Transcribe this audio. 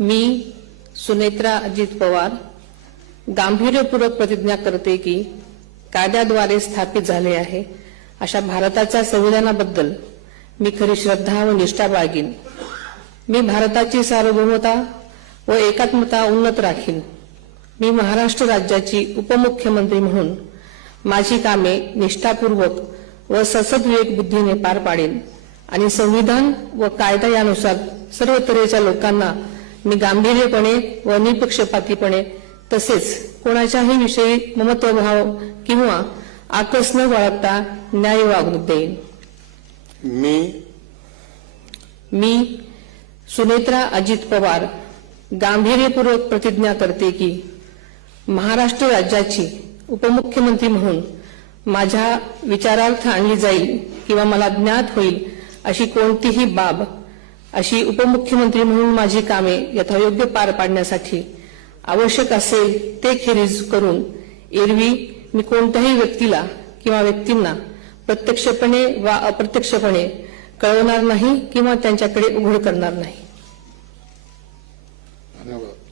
मी सुनेत्रा अजित पवार गांभीर्यपूर्वक प्रतिज्ञा करते की कायद्याद्वारे स्थापित झाले आहे अशा भारताच्या संविधानाबद्दल मी खरी श्रद्धा व निष्ठा बाळगीन। मी भारताची सार्वभौमता व एकात्मता उन्नत राखीन। मी महाराष्ट्र राज्याची उपमुख्यमंत्री म्हणून माझी कामे निष्ठापूर्वक व सद्विवेक बुद्धीने पार पाडेन आणि संविधान व कायदा यानुसार सर्व तऱ्हेच्या लोकांना मी गांभीर्यपणे व निपक्षपातीपणे तसेच कोणाच्याही विषयी ममत्वभाव किंवा आकस न बाळगता न्याय वागणूक देईन। मी सुनेत्रा अजित पवार गांभीर्यपूर्वक प्रतिज्ञा करते की महाराष्ट्र राज्याची उपमुख्यमंत्री म्हणून माझ्या विचारार्थ आणली जाईल किंवा मला ज्ञात होईल अशी कोणतीही बाब अशी उपमुख्यमंत्री म्हणून माझी कामे यथायोग्य पार पाडण्यासाठी आवश्यक असेल ते खेरीज करून एरवी मी कोणत्याही व्यक्तीला किंवा व्यक्तींना प्रत्यक्षपणे वा अप्रत्यक्षपणे कळवणार नाही किंवा त्यांच्याकडे उघड करणार नाही। धन्यवाद।